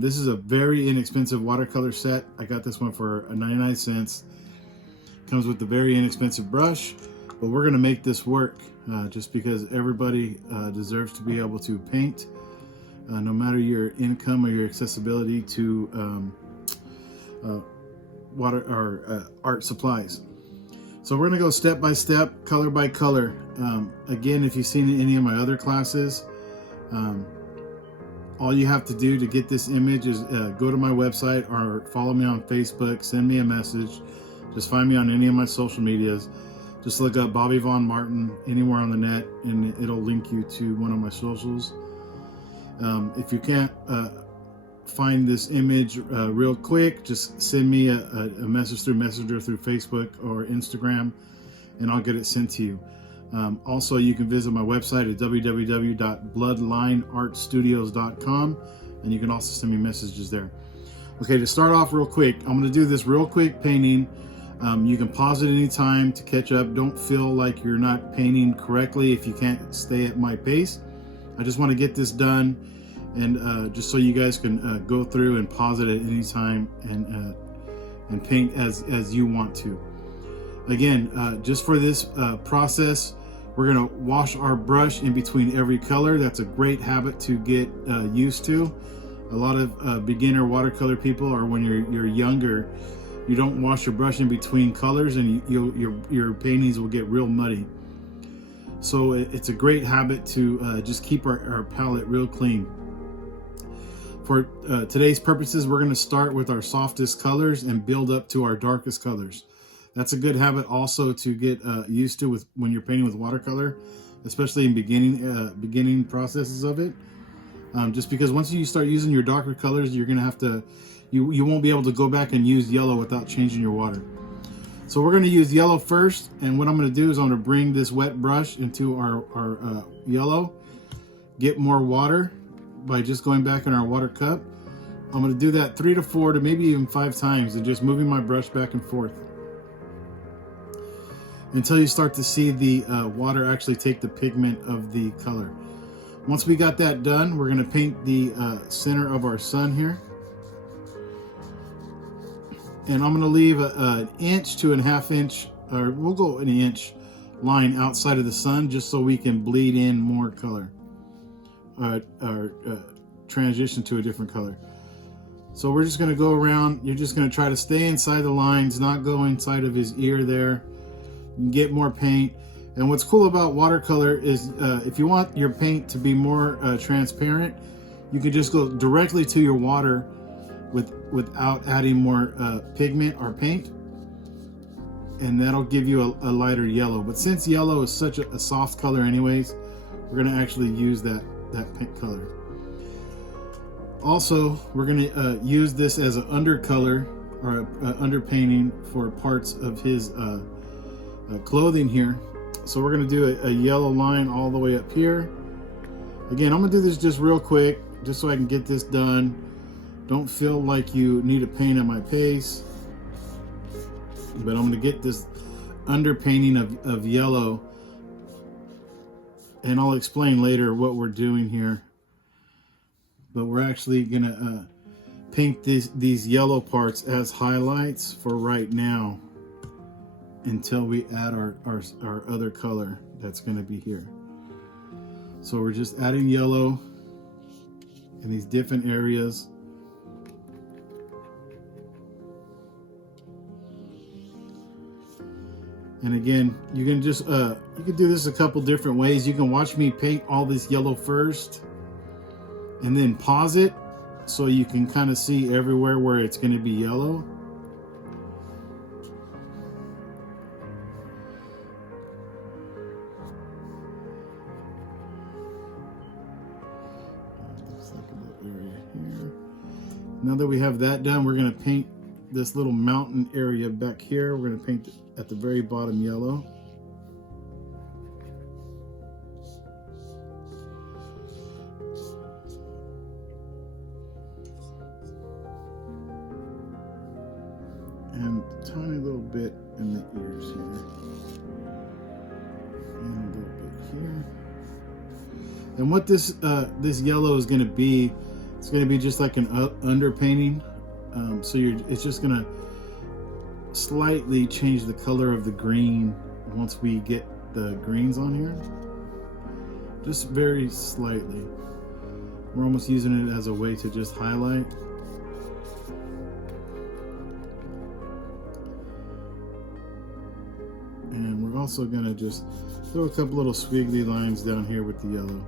This is a very inexpensive watercolor set. I got this one for 99 cents. Comes with a very inexpensive brush, but we're gonna make this work just because everybody deserves to be able to paint, no matter your income or your accessibility to water or art supplies. So we're gonna go step by step, color by color. Again, if you've seen any of my other classes, all you have to do to get this image is go to my website or follow me on Facebook, send me a message. Just find me on any of my social medias. Just look up Bobby Von Martin anywhere on the net and it'll link you to one of my socials. If you can't find this image real quick, just send me a message through Messenger, through Facebook or Instagram, and I'll get it sent to you. Also, you can visit my website at www.bloodlineartstudios.com, and you can also send me messages there. Okay, to start off real quick, I'm going to do this real quick painting. You can pause it anytime to catch up. Don't feel like you're not painting correctly if you can't stay at my pace. I just want to get this done, and just so you guys can go through and pause it at any time and paint as you want to. Again, just for this process, we're gonna wash our brush in between every color. That's a great habit to get used to. A lot of beginner watercolor people, or when you're younger, you don't wash your brush in between colors, and your paintings will get real muddy. So it's a great habit to just keep our palette real clean. For today's purposes, we're gonna start with our softest colors and build up to our darkest colors. That's a good habit also to get used to when you're painting with watercolor, especially in beginning processes of it. Just because once you start using your darker colors, you're gonna have to, you won't be able to go back and use yellow without changing your water. So we're gonna use yellow first, and what I'm gonna do is I'm gonna bring this wet brush into our yellow, get more water by just going back in our water cup. I'm gonna do that 3 to 4 to maybe even 5 times, and just moving my brush back and forth until you start to see the water actually take the pigment of the color. Once we got that done, we're going to paint the center of our sun here. And I'm going to leave an inch to a ½ inch, or we'll go an inch line outside of the sun just so we can bleed in more color, or transition to a different color. So we're just going to go around. You're just going to try to stay inside the lines, not go inside of his ear there. Get more paint. And what's cool about watercolor is if you want your paint to be more transparent, you can just go directly to your water without adding more pigment or paint, and that'll give you a lighter yellow. But since yellow is such a soft color anyways, we're going to actually use that pink color. Also, we're going to use this as an undercolor or underpainting for parts of his clothing here. So we're going to do a yellow line all the way up here. Again, I'm going to do this just real quick just so I can get this done. Don't feel like you need to paint at my pace, but I'm going to get this underpainting of yellow, and I'll explain later what we're doing here. But we're actually going to paint these yellow parts as highlights for right now, until we add our other color that's going to be here. So we're just adding yellow in these different areas. And again, you can just you can do this a couple different ways. You can watch me paint all this yellow first and then pause it so you can kind of see everywhere where it's going to be yellow. Now that we have that done, we're going to paint this little mountain area back here. We're going to paint at the very bottom yellow. And a tiny little bit in the ears here. And a little bit here. And what this yellow is going to be, It's going to be just like an underpainting. So it's just going to slightly change the color of the green once we get the greens on here. Just very slightly. We're almost using it as a way to just highlight. And we're also going to just throw a couple little squiggly lines down here with the yellow.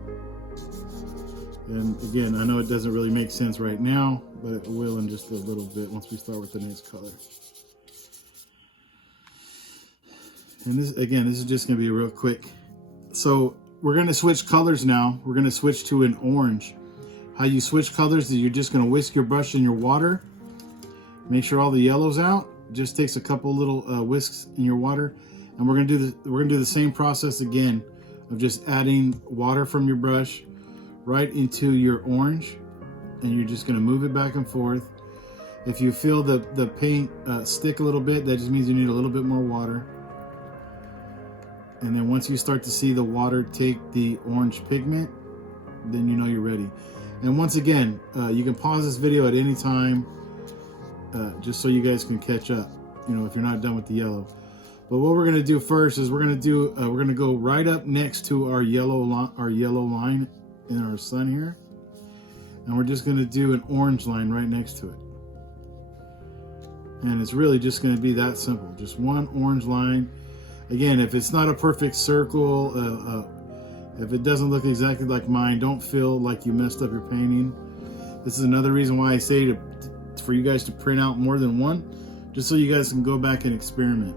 And again, I know it doesn't really make sense right now, but it will in just a little bit once we start with the next color. And this, again, this is just going to be real quick. So we're going to switch colors now. We're going to switch to an orange. How you switch colors is you're just going to whisk your brush in your water. Make sure all the yellow's out. Just takes a couple little whisks in your water. And we're going to do the same process again of just adding water from your brush right into your orange, and you're just going to move it back and forth. If you feel the paint stick a little bit, that just means you need a little bit more water. And then once you start to see the water take the orange pigment, then you know you're ready. And once again, you can pause this video at any time, just so you guys can catch up, you know, if you're not done with the yellow. But what we're going to do first is we're going to go right up next to our yellow line in our sun here, and we're just going to do an orange line right next to it. And it's really just going to be that simple, just one orange line. Again, if it's not a perfect circle, if it doesn't look exactly like mine, don't feel like you messed up your painting. This is another reason why I say for you guys to print out more than one, just so you guys can go back and experiment.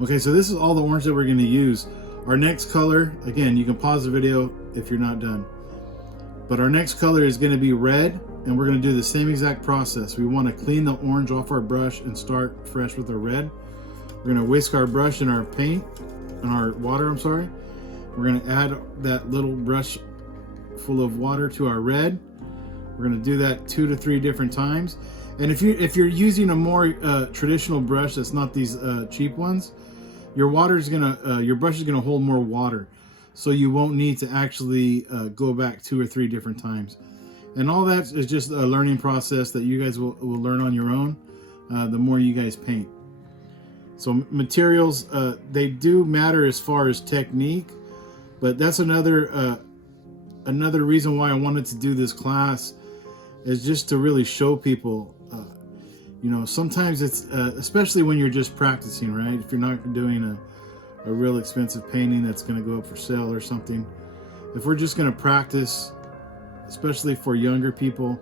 Okay, so this is all the orange that we're going to use. Our next color, again, you can pause the video if you're not done. But our next color is going to be red, and we're going to do the same exact process. We want to clean the orange off our brush and start fresh with our red. We're going to whisk our brush in our paint, in our water, I'm sorry. We're going to add that little brush full of water to our red. We're going to do that 2 to 3 different times. And if you're using a more traditional brush that's not these cheap ones, your brush is gonna hold more water, so you won't need to actually go back 2 or 3 different times. And all that is just a learning process that you guys will learn on your own the more you guys paint. So materials, they do matter as far as technique, but that's another reason why I wanted to do this class, is just to really show people. You know, sometimes it's, especially when you're just practicing, right? If you're not doing a real expensive painting that's going to go up for sale or something. If we're just going to practice, especially for younger people,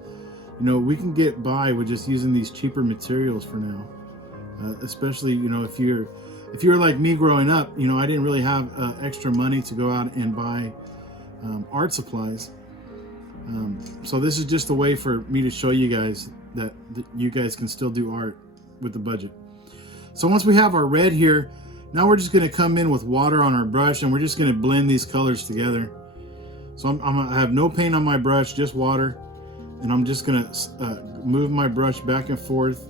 you know, we can get by with just using these cheaper materials for now. Especially, you know, if you're like me growing up, you know, I didn't really have extra money to go out and buy art supplies. So this is just a way for me to show you guys that you guys can still do art with the budget. So once we have our red here, now we're just going to come in with water on our brush, and we're just going to blend these colors together. So I have no paint on my brush, just water, and I'm just going to move my brush back and forth.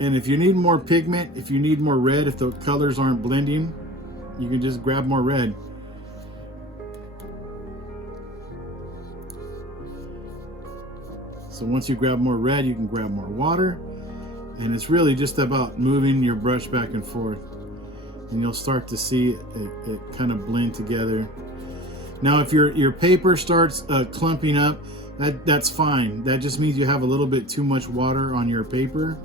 And if you need more pigment, if you need more red, if the colors aren't blending, you can just grab more red. So once you grab more red, you can grab more water, and it's really just about moving your brush back and forth, and you'll start to see it kind of blend together. Now if your paper starts clumping up, that's fine. That just means you have a little bit too much water on your paper,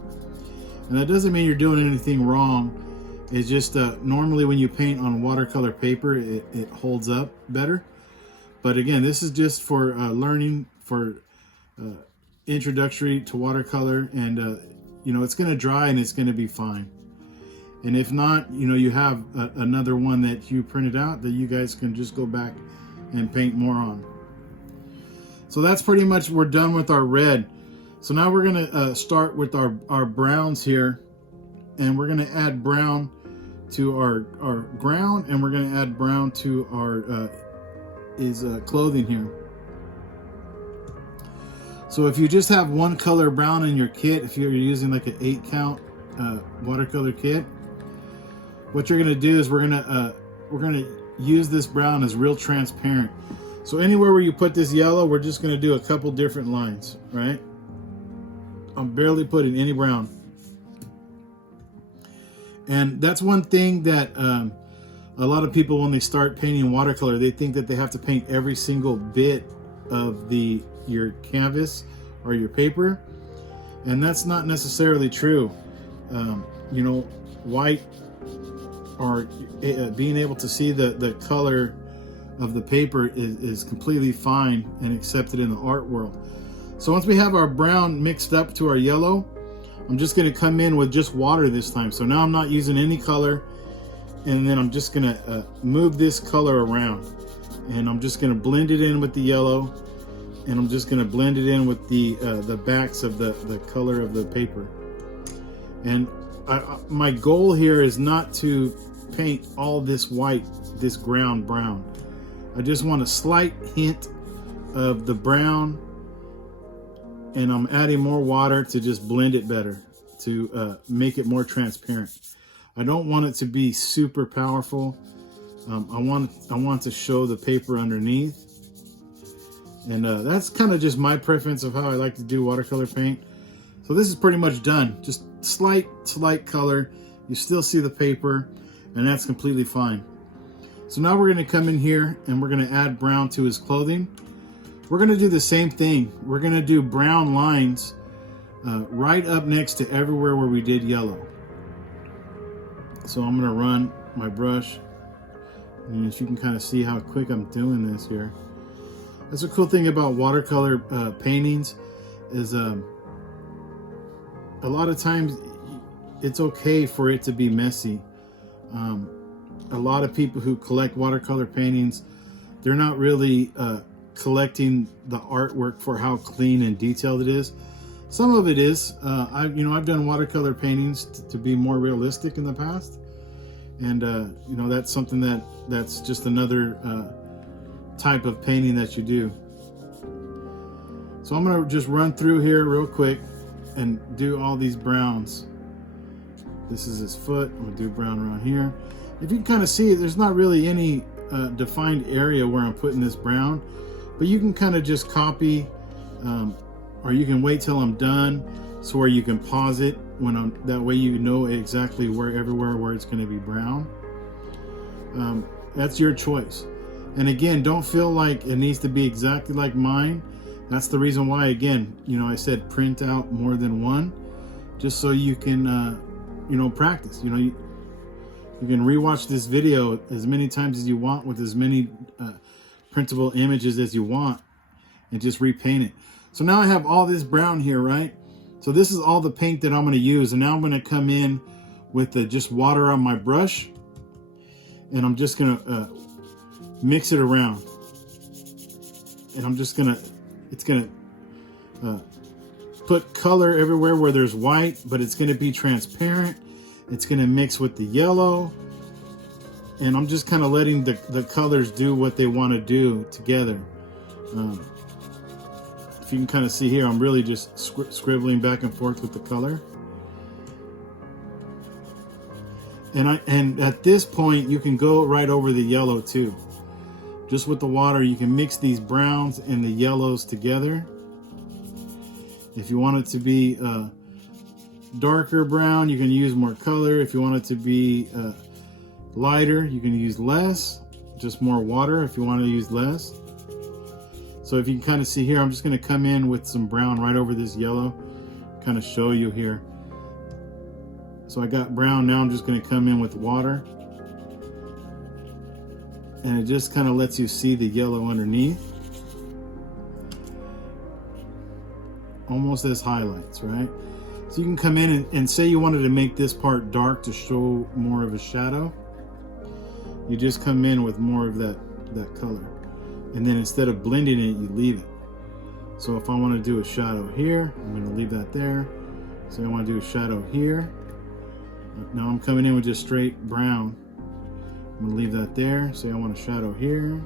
and that doesn't mean you're doing anything wrong. It's just normally when you paint on watercolor paper, it holds up better. But again, this is just for learning, for introductory to watercolor, and you know, it's going to dry and it's going to be fine. And if not, you know, you have another one that you printed out that you guys can just go back and paint more on. So that's pretty much, we're done with our red. So now we're going to start with our browns here, and we're going to add brown to our ground, and we're going to add brown to our clothing here. So if you just have one color brown in your kit, if you're using like an 8 count watercolor kit, what you're going to do is we're going to use this brown as real transparent. So anywhere where you put this yellow, we're just going to do a couple different lines, right? I'm barely putting any brown. And that's one thing that a lot of people, when they start painting watercolor, they think that they have to paint every single bit of your canvas or your paper, and that's not necessarily true. You know, white, or being able to see the color of the paper is completely fine and accepted in the art world. So once we have our brown mixed up to our yellow, I'm just going to come in with just water this time. So now I'm not using any color, and then I'm just going to move this color around, and I'm just going to blend it in with the yellow, and I'm just going to blend it in with the backs of the color of the paper. And my goal here is not to paint all this white, this ground brown. I just want a slight hint of the brown, and I'm adding more water to just blend it better, to make it more transparent. I don't want it to be super powerful. I want to show the paper underneath. And that's kind of just my preference of how I like to do watercolor paint. So this is pretty much done. Just slight color. You still see the paper, and that's completely fine. So now we're going to come in here and we're going to add brown to his clothing. We're going to do the same thing. We're going to do brown lines right up next to everywhere where we did yellow. So I'm going to run my brush, and if you can kind of see how quick I'm doing this here. That's a cool thing about watercolor paintings is a lot of times it's okay for it to be messy. A lot of people who collect watercolor paintings, they're not really collecting the artwork for how clean and detailed it is. Some of it is. I've done watercolor paintings to be more realistic in the past, and that's something that's just another type of painting that you do. So I'm gonna just run through here real quick and do all these browns. This is his foot. I'm gonna do brown around here. If you can kind of see, there's not really any defined area where I'm putting this brown, but you can kind of just copy, or you can wait till I'm done, so where you can pause it that way you know exactly everywhere where it's going to be brown. That's your choice. And again, don't feel like it needs to be exactly like mine. That's the reason why, again, I said print out more than one, just so you can practice. You can rewatch this video as many times as you want with as many printable images as you want, and just repaint it. So now I have all this brown here, right? So this is all the paint that I'm going to use, and now I'm going to come in with just water on my brush, and I'm just going to mix it around. And I'm just going to, it's going to put color everywhere where there's white, but it's going to be transparent. It's going to mix with the yellow, and I'm just kind of letting the colors do what they want to do together. If you can kind of see here, I'm really just scribbling back and forth with the color. And at this point, you can go right over the yellow too. Just with the water, you can mix these browns and the yellows together. If you want it to be darker brown, you can use more color. If you want it to be lighter, you can use less, just more water if you want to use less. So if you can kind of see here, I'm just going to come in with some brown right over this yellow, kind of show you here. So I got brown, now I'm just going to come in with water, and it just kind of lets you see the yellow underneath, almost as highlights, right? So you can come in and say you wanted to make this part dark to show more of a shadow. You just come in with more of that color. And then instead of blending it, you leave it. So if I want to do a shadow here, I'm going to leave that there. So I want to do a shadow here. Now I'm coming in with just straight brown. I'm going to leave that there. Say I want a shadow here,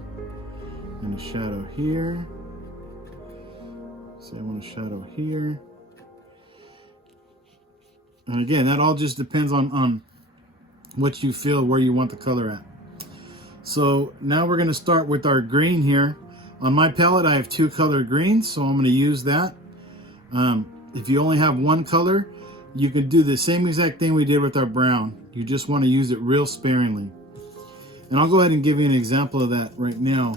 and a shadow here. Say I want a shadow here. And again, that all just depends on what you feel, where you want the color at. So now we're going to start with our green here. On my palette I have 2 color greens, so I'm going to use that. If you only have one color, you can do the same exact thing we did with our brown. You just want to use it real sparingly. And I'll go ahead and give you an example of that right now.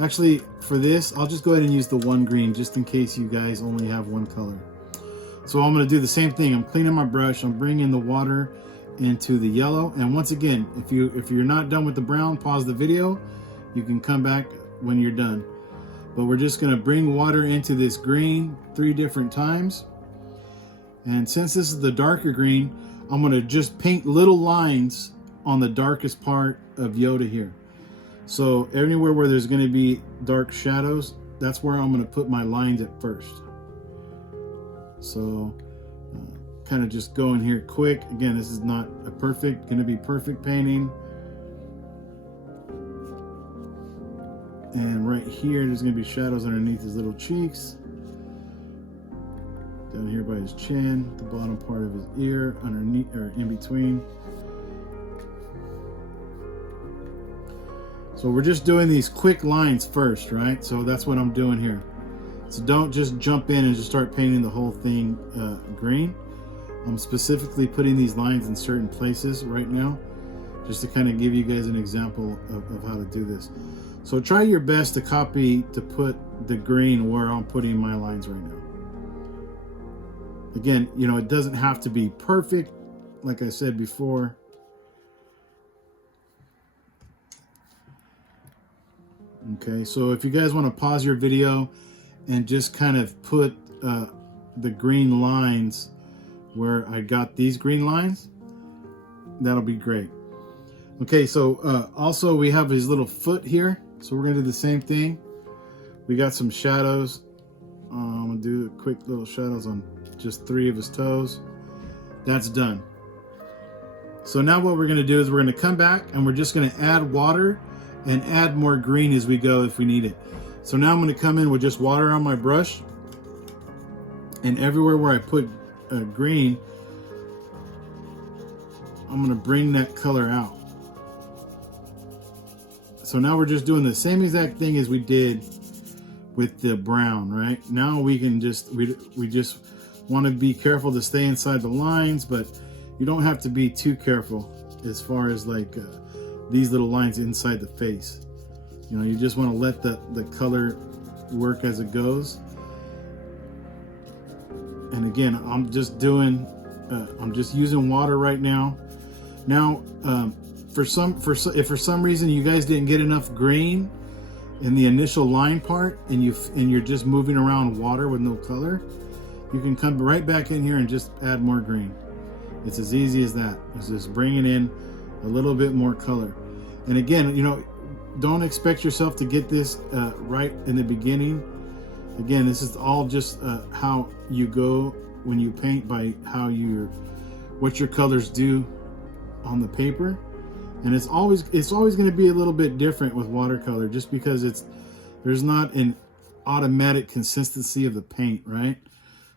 Actually, for this, I'll just go ahead and use the one green just in case you guys only have one color. So I'm going to do the same thing. I'm cleaning my brush. I'm bringing the water into the yellow. And once again, if you're not done with the brown, pause the video. You can come back when you're done. But we're just going to bring water into this green 3 different times. And since this is the darker green, I'm going to just paint little lines on the darkest part of Yoda here. So anywhere where there's going to be dark shadows, that's where I'm going to put my lines at first. So kind of just going here quick. Again, this is not going to be perfect painting. And right here, there's going to be shadows underneath his little cheeks. Down here by his chin, the bottom part of his ear, underneath or in between. So we're just doing these quick lines first, right? So that's what I'm doing here. So don't just jump in and just start painting the whole thing green. I'm specifically putting these lines in certain places right now, just to kind of give you guys an example of how to do this. So try your best to put the green where I'm putting my lines right now. Again, you know, it doesn't have to be perfect, like I said before. Okay, so if you guys want to pause your video and just kind of put the green lines where I got these green lines, that'll be great. Okay, so also we have his little foot here. So we're going to do the same thing. We got some shadows. I'm going to do quick little shadows on just 3 of his toes. That's done. So now what we're going to do is we're going to come back and we're just going to add water and add more green as we go if we need it. So now I'm going to come in with just water on my brush. And everywhere where I put green, I'm going to bring that color out. So now we're just doing the same exact thing as we did with the brown, right? Now we can just, we just want to be careful to stay inside the lines, but you don't have to be too careful as far as like these little lines inside the face. You know, you just want to let the color work as it goes. And again, I'm just using water right now. Now, if for some reason you guys didn't get enough green in the initial line part and you're just moving around water with no color, you can come right back in here and just add more green. It's as easy as that. It's just bringing in a little bit more color. And again, you know, don't expect yourself to get this right in the beginning. Again, this is all just how you go when you paint, by what your colors do on the paper. And it's always going to be a little bit different with watercolor, just because there's not an automatic consistency of the paint, right?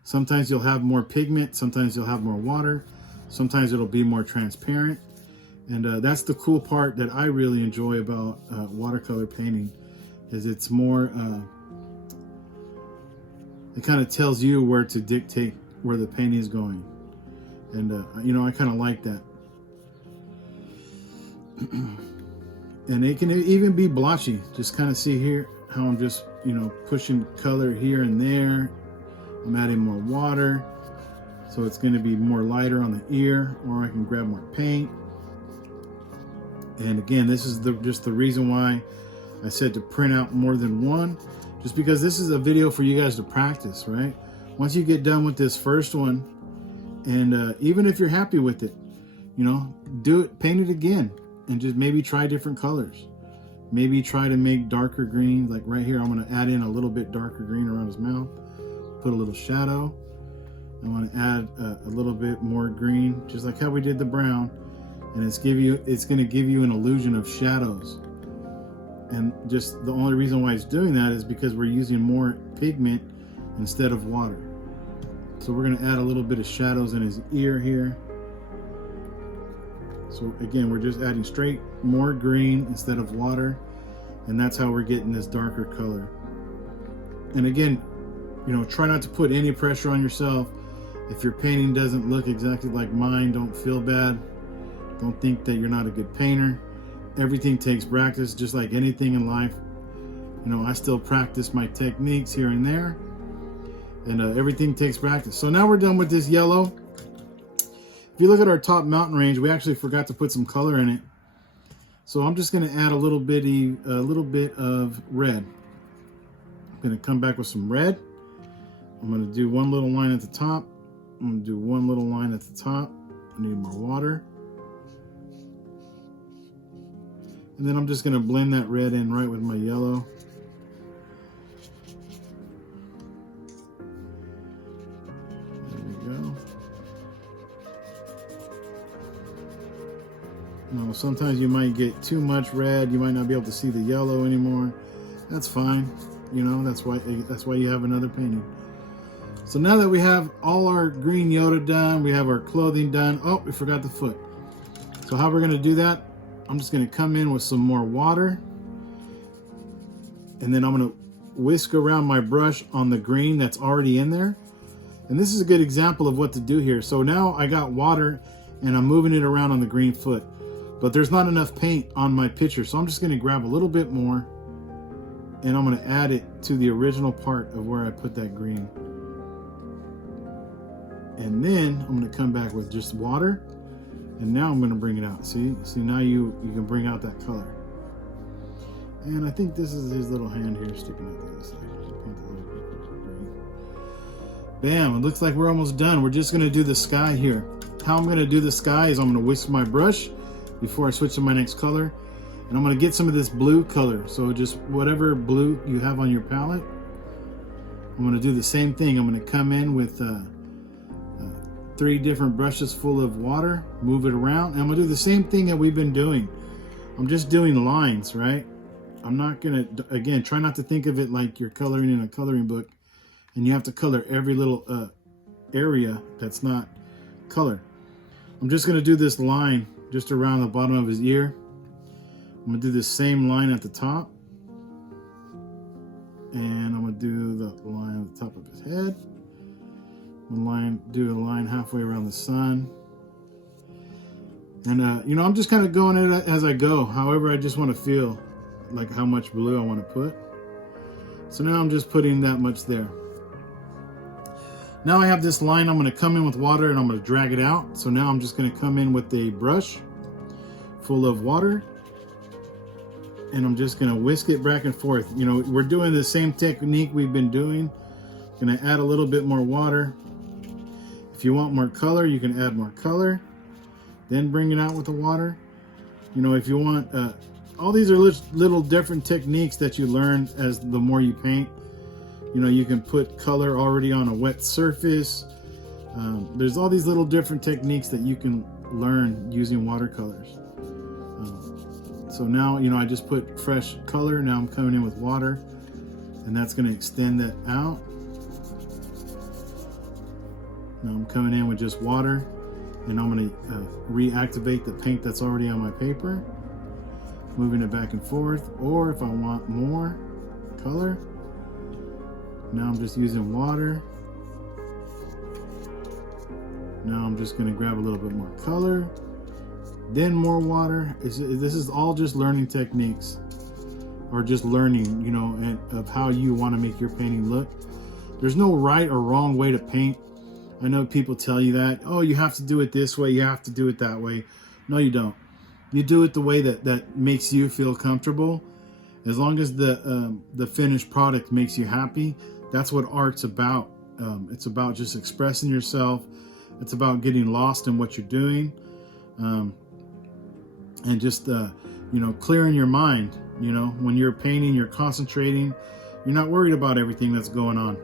Sometimes you'll have more pigment, sometimes you'll have more water, sometimes it'll be more transparent. And that's the cool part that I really enjoy about watercolor painting, is it's more, it kind of tells you where to dictate where the painting is going. And, you know, I kind of like that. And it can even be blotchy. Just kind of see here how I'm just, you know, pushing color here and there. I'm adding more water, so it's going to be more lighter on the ear, or I can grab more paint. And again, this is just the reason why I said to print out more than one, just because this is a video for you guys to practice, right? Once you get done with this first one, and even if you're happy with it, you know, do it, paint it again, and just maybe try different colors. Maybe try to make darker green. Like right here, I'm going to add in a little bit darker green around his mouth, put a little shadow. I want to add a little bit more green, just like how we did the brown. And it's going to give you an illusion of shadows. And just the only reason why it's doing that is because we're using more pigment instead of water. So we're going to add a little bit of shadows in his ear here. So again, we're just adding straight more green instead of water, and that's how we're getting this darker color. And again, you know, try not to put any pressure on yourself. If your painting doesn't look exactly like mine, don't feel bad. Don't think that you're not a good painter. Everything takes practice, just like anything in life. You know, I still practice my techniques here and there, and everything takes practice. So now we're done with this yellow. If you look at our top mountain range, we actually forgot to put some color in it. So I'm just going to add a little bit of red. I'm going to come back with some red. I'm going to do one little line at the top. I'm going to do one little line at the top. I need more water. And then I'm just going to blend that red in right with my yellow. There we go. Now, sometimes you might get too much red. You might not be able to see the yellow anymore. That's fine. You know, that's why you have another painting. So now that we have all our green Yoda done, we have our clothing done. Oh, we forgot the foot. So how we're going to do that? I'm just going to come in with some more water, and then I'm going to whisk around my brush on the green that's already in there. And this is a good example of what to do here. So now I got water and I'm moving it around on the green foot, but there's not enough paint on my picture. So I'm just going to grab a little bit more and I'm going to add it to the original part of where I put that green. And then I'm going to come back with just water. And now I'm going to bring it out. See now you can bring out that color. And I think this is his little hand here sticking out the other side. Bam, it looks like we're almost done. We're just going to do the sky here. How I'm going to do the sky is I'm going to whisk my brush before I switch to my next color. And I'm going to get some of this blue color. So just whatever blue you have on your palette. I'm going to do the same thing. I'm going to come in with 3 different brushes full of water, move it around, and I'm gonna do the same thing that we've been doing. I'm just doing lines, right? I'm not gonna, again, try not to think of it like you're coloring in a coloring book and you have to color every little area that's not color. I'm just gonna do this line just around the bottom of his ear. I'm gonna do this same line at the top, and I'm gonna do the line at the top of his head. Do a line halfway around the sun. And you know, I'm just kind of going at it as I go. However, I just want to feel like how much blue I want to put. So now I'm just putting that much there. Now I have this line. I'm going to come in with water and I'm going to drag it out. So now I'm just going to come in with a brush full of water. And I'm just going to whisk it back and forth. You know, we're doing the same technique we've been doing. Going to add a little bit more water. If you want more color, you can add more color, then bring it out with the water. You know, if you want, all these are little different techniques that you learn as the more you paint. You know, you can put color already on a wet surface. There's all these little different techniques that you can learn using watercolors. So now, you know, I just put fresh color. Now I'm coming in with water, and that's going to extend that out. Now I'm coming in with just water, and I'm going to reactivate the paint that's already on my paper, moving it back and forth. Or if I want more color, now I'm just using water. Now I'm just going to grab a little bit more color, then more water. This is all just learning techniques, or just learning, you know, and of how you want to make your painting look. There's no right or wrong way to paint. I know people tell you that, oh, you have to do it this way, you have to do it that way. No, you don't. You do it the way that makes you feel comfortable. As long as the finished product makes you happy, that's what art's about. It's about just expressing yourself. It's about getting lost in what you're doing, and just you know, clearing your mind. You know, when you're painting, you're concentrating. You're not worried about everything that's going on.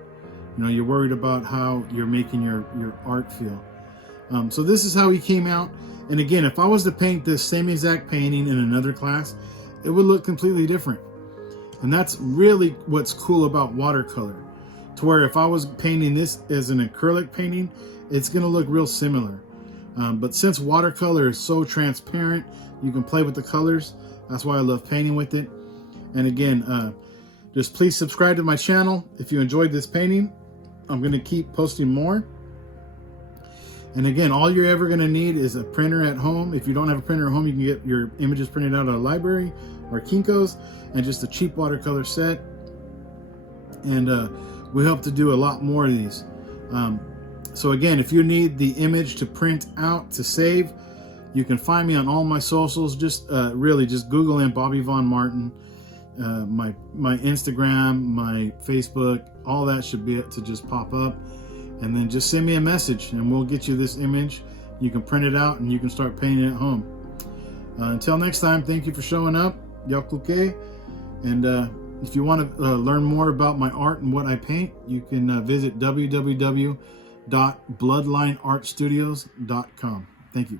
You know, you're worried about how you're making your art feel. So this is how he came out. And again, if I was to paint this same exact painting in another class, it would look completely different. And that's really what's cool about watercolor. To where if I was painting this as an acrylic painting, it's going to look real similar. But since watercolor is so transparent, you can play with the colors. That's why I love painting with it. And again, just please subscribe to my channel if you enjoyed this painting. I'm going to keep posting more. And again, all you're ever going to need is a printer at home. If you don't have a printer at home, you can get your images printed out at a library or Kinko's, and just a cheap watercolor set. And we hope to do a lot more of these. So again, if you need the image to print out to save, you can find me on all my socials. Just really just Google in Bobby Von Martin. My Instagram, my Facebook, all that should be to just pop up. And then just send me a message and we'll get you this image. You can print it out and you can start painting at home. Until next time, thank you for showing up. Yakuke. And if you want to learn more about my art and what I paint, you can visit www.bloodlineartstudios.com. Thank you.